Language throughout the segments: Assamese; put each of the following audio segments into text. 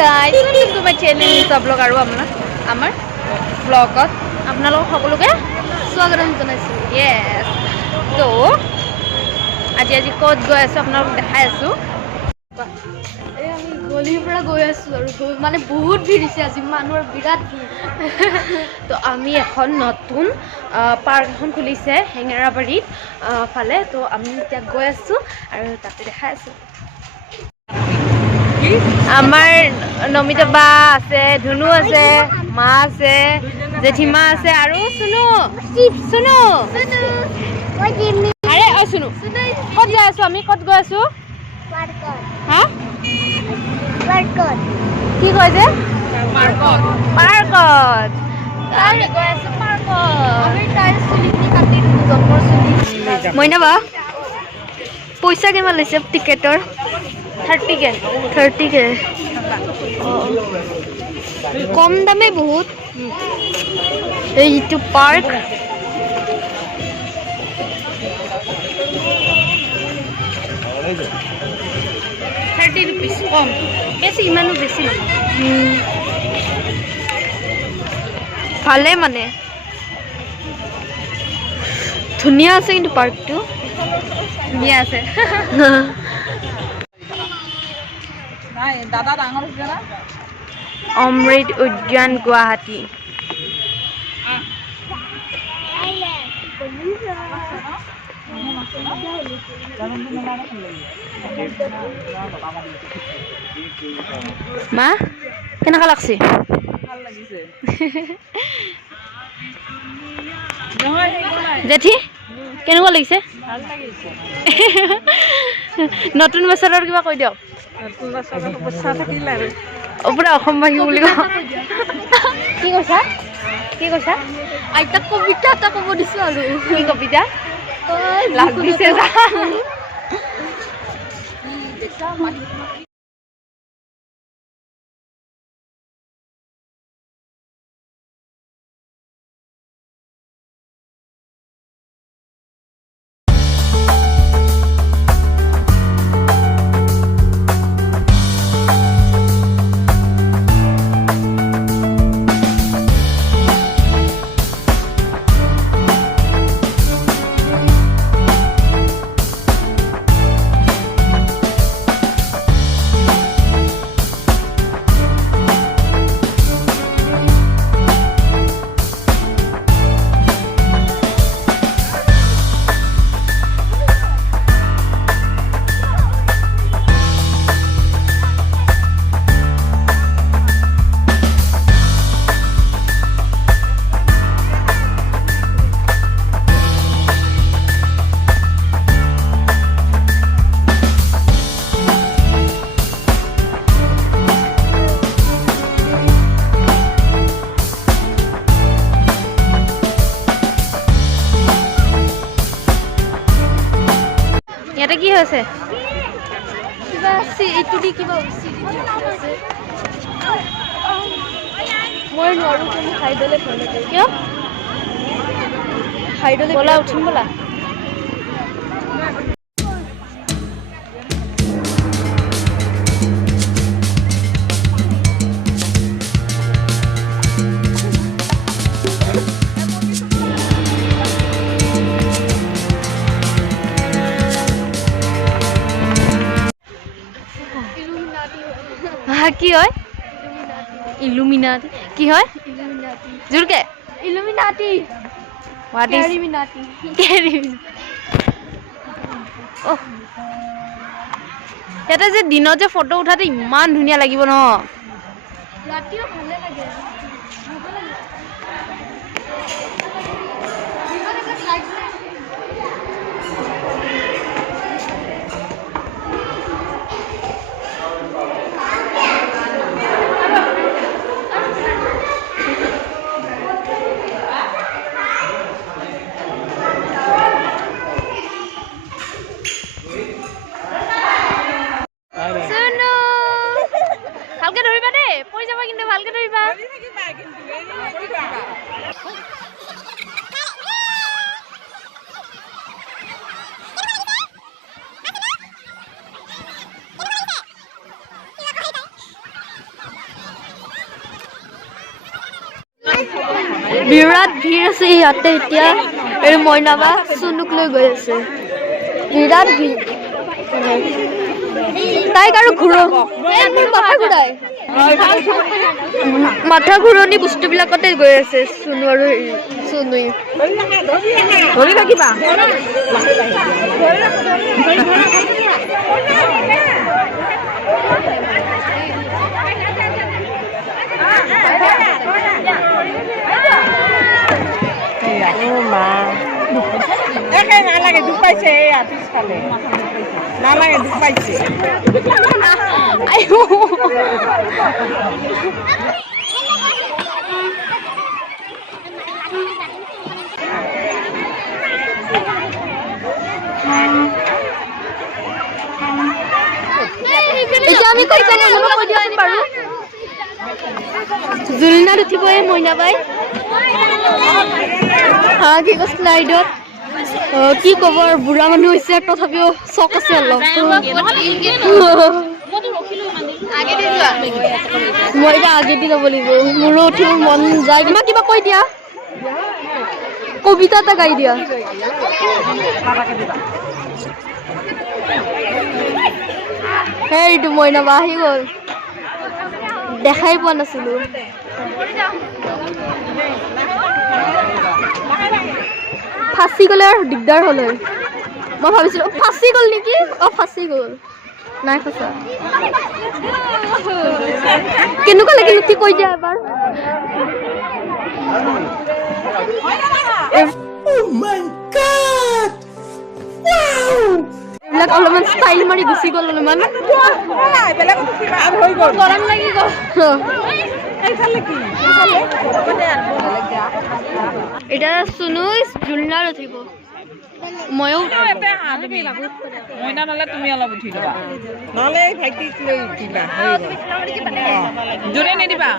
guys, welcome to my channel Nisa Vlog আৰু আমাৰ vlogত আপোনালোক সকলোকে স্বাগতম জনাইছো। Yes. তো আজি ক'ত গৈ আছো আপোনালোক দেখাই আছো। এই আমি গলিৰ পৰা গৈ আছো আৰু মানে বহুত ভিৰ হৈছে আজি মানুহৰ বিৰাট ভিৰ। তো আমি এখন নতুন পাৰ্ক এখন খুলিছে হেঙেৰাবাৰীত ফালে তো আমি এতিয়া গৈ আছো আৰু তাতে দেখাই আছো। আমাৰ নমিতা বা আছে, ধুনু আছে, মা আছে, জেঠিমা আছে আৰু সুনু সুনু আৰে অ সুনু ক'ত গৈ আছো আমি ক'ত গৈ আছো হা কি কয় যে পাৰ্কত আমি গৈ আছো পাৰ্কত আমি তাইৰ চুলিখিনি কাটি দিলো জন্মৰ চুলি মইনা বা পইচা কিমান লৈছে টিকেটৰ 30K কম দামে বহুত এইটো পার্ক 30 rupees কম বেশি ইমানো বেশি না ভালে মানে ধুনিয়া আছে কিন্তু পার্কটো ধুনিয়া আছে নাই দাদা ডাঙৰ হৈছে না অমৃত উদ্যান গুৱাহাটী মা কেনেকা লাগছে ভাল লাগিছে জেঠি কেনেকুৱা লাগিছে ভাল লাগিছে নতুন বছৰৰ কিবা কৈ দিয়ক নতুন বছৰৰ বছৰ থাকিল আৰু পুৰা অসমবাসী বুলি কওঁ কি কৈছা আইতাক কবিতা এটা ক'ব দিছো আৰু কি কবিতা লাগ দিছে ইয়াতে কি হৈছে কিবা এইটো দি কিবা মই নোৱাৰো তুমি হাইডলে ভয় লাগে কিয় হাইডলে বলা উঠিম বলা কি হয় ইলুমিনাটি কি হয় ইলুমিনাটি জোৰকে ইলুমিনাটি হোৱাট ইজ ইলুমিনাটি ওহ এটা যে দিনত যে ফটো উঠাতে ইমান ধুনীয়া লাগিব ন ৰাতিও ভালে লাগে ভালকে ধৰিবা দেই পৰি যাবা কিন্তু ভালকে ধৰিবা বিৰাট ভিৰ আছে ইয়াতে এতিয়া এই মইনাবা চুনুক লৈ গৈ আছে বিৰাট ভিৰ তাইক আৰু ঘূৰো মাথা ঘূৰণি বস্তুবিলাকতে গৈ আছে চুনু আৰু চুনুই ধৰি থাকিবা নালাগে দুখ পাইছে পিছফালে নালাগে দুখ পাইছে আমি জুলনাত উঠিব এই মইনাবাই কি স্লাইডত কি ক'ব বুঢ়া মানুহ হৈছে তথাপিও চক আছে অলপ মই এতিয়া আগেদি যাব লাগিব মোৰো উঠিব মন যায় তোমাক কিবা কৈ দিয়া কবিতা এটা গাই দিয়া সেইটো মইনাবা আহি গ'ল দেখাই পোৱা নাছিলো ফাঁচি গ'লে আৰু দিগদাৰ হ'ল হয় মই ভাবিছিলো ফাঁচি গ'ল নেকি ফাঁচি গ'ল নাই ফাঁচা কেনেকুৱা লাগিল কি কৈ দিয়া এবাৰ এইবিলাক অলপমান ষ্টাইল মাৰি গুচি গ'ল অলপমান গৰম লাগি গ'ল এটা চুনু জুলনাত উঠিব ময়ো মইনা নহ'লে তুমি অলপ উঠি ল'বা নহ'লে ভাইটিক লৈ উঠিবা জোৰে নিদিবা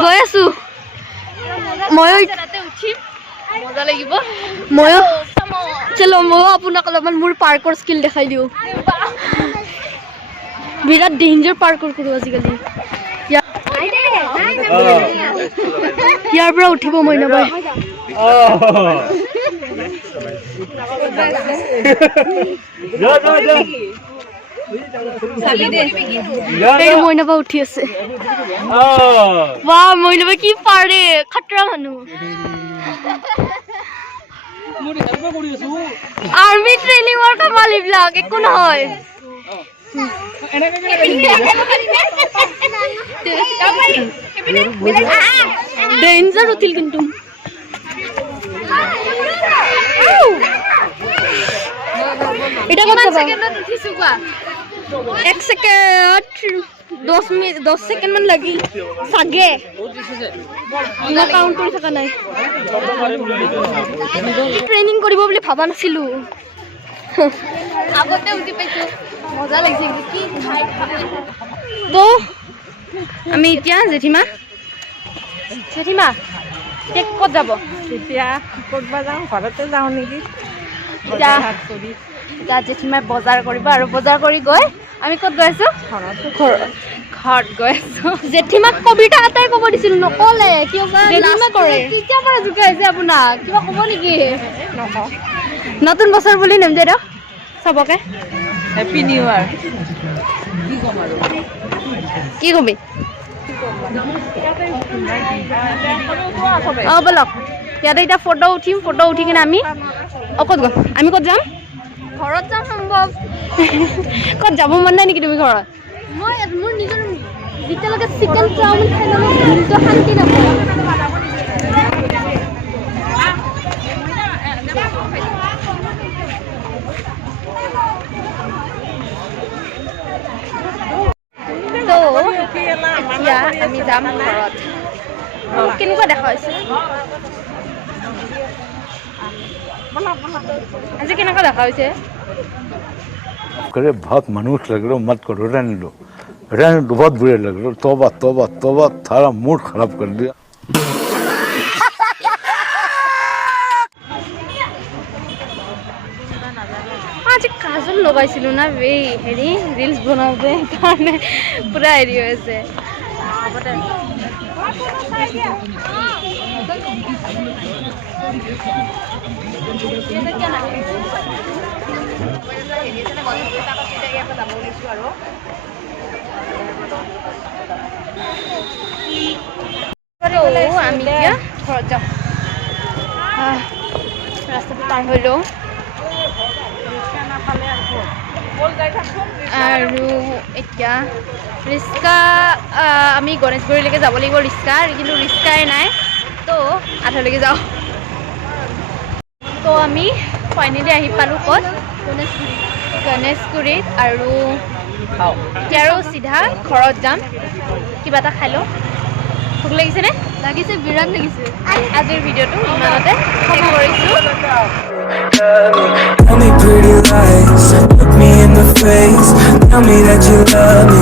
গৈ আছো ময়ো মজা লাগিব ময়ো চলো ময়ো আপোনাক অলপমান মোৰ পাৰ্কৰ স্কিল দেখাই দিওঁ বিৰাট ডেঞ্জাৰ পাৰ্কৰ কৰোঁ আজিকালি ইয়াৰ পৰা উঠিব মইনাবাই মইনাবা উঠি আছে মইনাবা কি পাৰে খাতৰা মানুহ আৰ্মি ট্ৰেইনিঙৰ কামাল এইবিলাক একো নহয় ডেঞ্জাৰ উঠিল কিন্তু এটা এক সেকেন্ড 10 সেকেন্ড মান লাগি চাগে মই কাউন্ট কৰি থকা নাই ট্ৰেইনিং কৰিব বুলি ভাবা নাছিলো আগতে উঠি পাইছো মজা লাগিছে কি তো আমি এতিয়া জেঠিমা ক'ত যাব এতিয়া ক'তবা যাওঁ ঘৰতে যাওঁ নেকি এতিয়া জেঠিমাই বজাৰ কৰিব আৰু বজাৰ কৰি গৈ আমি ক'ত গৈ আছো ঘৰত গৈ আছো জেঠিমাক কবিতা এটাই ক'ব দিছিলো নক'লে কিয় কৰে কেতিয়াৰ পৰা জোকাইছে আপোনাক কিবা ক'ব নেকি নতুন বছৰ বুলি নেম দে চবকে হেপী নিউ ইয়াৰ কি কবি বলক ইয়াতে এতিয়া ফটো উঠিম ফটো উঠি কিনে আমি ক'ত গ'ল আমি ক'ত যাম ঘৰত যাম সম্ভৱ ক'ত যাব মন নাই নেকি তুমি ঘৰত মই মোৰ নিজৰ যেতিয়ালৈকে চিকেন চাওমিন খাই ল'ব দিনটো শান্তি নাপাওঁ এতিয়া আমি যাম ঘৰত কেনেকুৱা দেখা হৈছে আজি কেনেকুৱা দেখা হৈছে करे बहुत मनुष्य लग रहा मत करो रहने लो रहने तो बहुत बुरे लग रहे, तौबा तौबा तौबा, सारा मूड खराब कर दिया। আজি কাজল লগাইছিলোঁ না এই হেৰি ৰিলছ বনাওঁতে কাৰণে পুৰা হেৰি হৈ আছে আমি এতিয়া ঘৰত যাওঁ ৰাস্তাটো পাৰ হৈ লওঁ আৰু এতিয়া ৰিক্সা আমি গণেশগুৰিলৈকে যাব লাগিব ৰিক্সা কিন্তু ৰিক্সাই নাই তো আধালৈকে যাওঁ তো আমি ফাইনেলি আহি পালোঁ ক'ত গণেশগুৰিত আৰু এতিয়া আৰু চিধা ঘৰত যাম কিবা এটা খাই লওঁ ভোক লাগিছেনে লাগিছে বিৰাট লাগিছে আজিৰ ভিডিঅ'টো ইমানতে শেষ কৰিছোঁ Tell me pretty lies, look me in the face. Tell me that you love me,